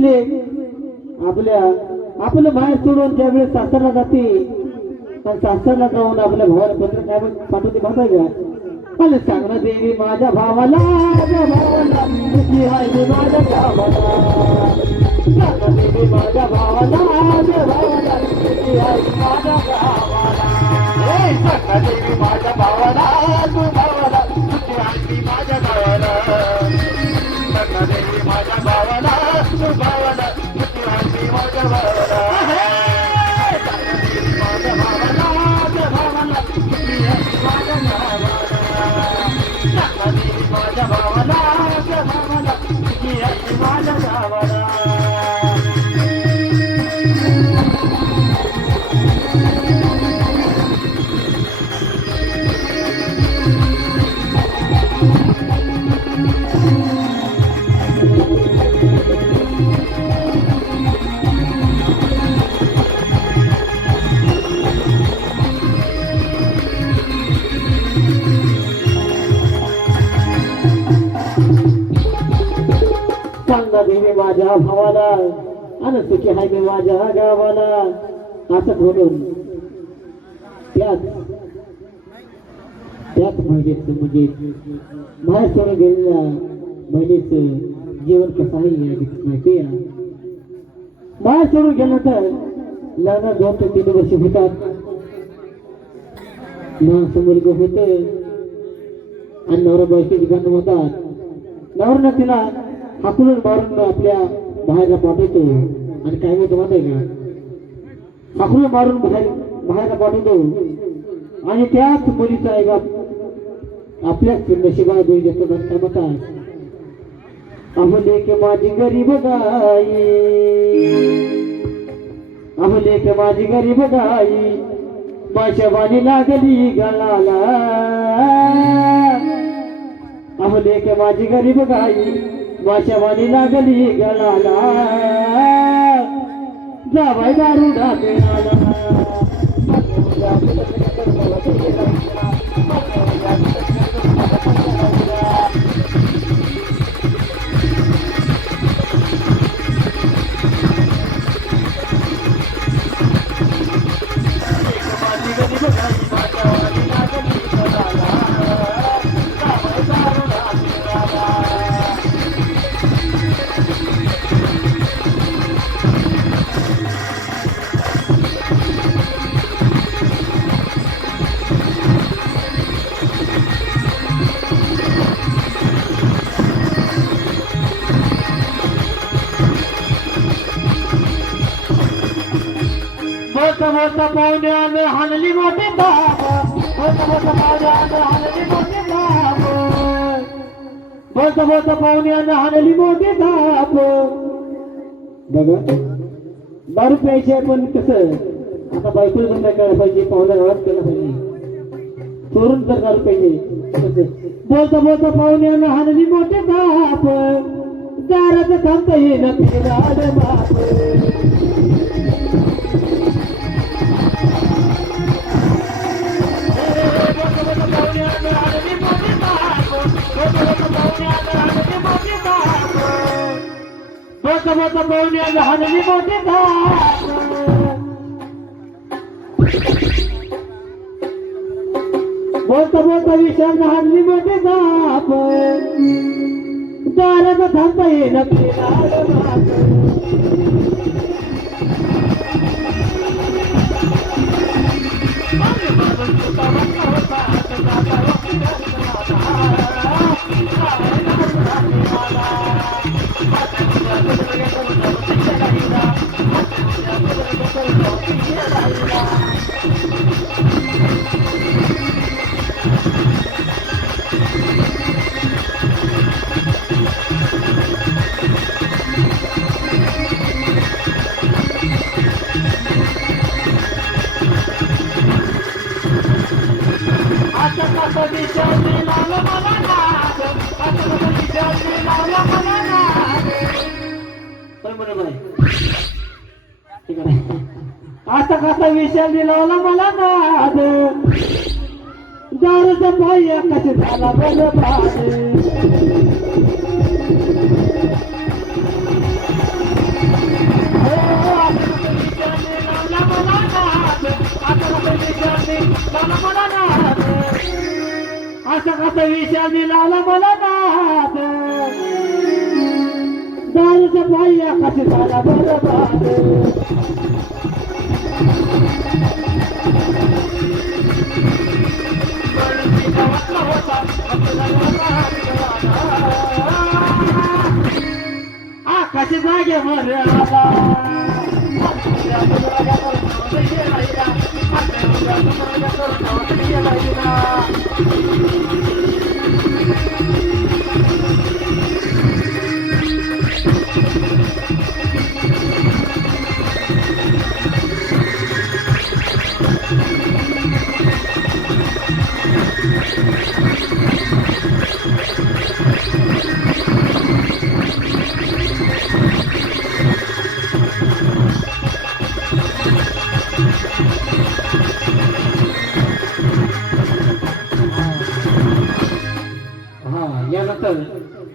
तिथले आपलं बाहेर सोडून ज्यावेळेस सासरला जाते पण सासरला जाऊन आपल्या भावाला पत्र काय पाठवते माहिती आहे का? मला सांग ना देवी माझ्या भावाला सुखी आहे मी माझ्या भावाला सांग ना देवी माझ्या भावाला सुखी आहे मी माझ्या भावाला सांग ना देवी माझ्या भावाला तू भावाला सुखी आहे मी माझ्या भावाला सांग ना देवी माझ्या भावाला तू भावाला सुखी आहे मी माझ्या भावाला माझ्या भावाला माझ्या भावाला सांगा देवी माझ्या भावाला आणि सुखी हाय मी माझ्या गावाला असं म्हणून त्याच महिलेचं म्हणजे बाहेर सोडून गेलेल्या महिलेचं जीवन कसं आहे माहिती आहे. बाहेर सोडून गेल्यानंतर लग्न 2 ते 3 वर्ष होतात. लहान मुलग होते आणि नवरा बायकोची भांडण होतात. नवऱ्यानं तिला हाकलून मारून आपल्या बाहेरला पाठवतो आणि काय होतं माहिती आहे का? हाकलून मारून बाहेरला पाठवतो आणि त्याच मुलीचा आई बाप आपल्याच नशिबाला दोष देतो. काय म्हणतात? अमले के माझी गरीब गाई अमले के माझी गरीब गाई माशावानी लागली गळाला अमले के माझी गरीब गाई माशावानी लागली गळाला जावाय दारू ढाकेला मोठा पाहुण्याने हाणली मोठी धाप मोठा पाहुण्याने हाणली मोठी धाप मोठा पाहुण्याने हाणली मोठी धाप. बघा दारू प्यायची पण कसं आता बायकोला पण काय करायला पाहिजे पाहुण्या गावात केलं पाहिजे चोरून तर दारू पाहिजे. बोलता पाहुण्याने हाणली मोठी धाप दारात थांबता येईन फिराड बाप मोठा पाहुण्याने हाणली मोठी धाप बोलता विशाल हाणली मोठी धाप दारात थांबता येईन फिराड बाप. आता कसा विषय दिलावला मला नाद दारूचा पाय कसे झाला बरबाद कसा विषय दिला मला नाद दारूच्या पायी आकाशी झाला बरबाद आकाशी जागे मर्यादा यानंतर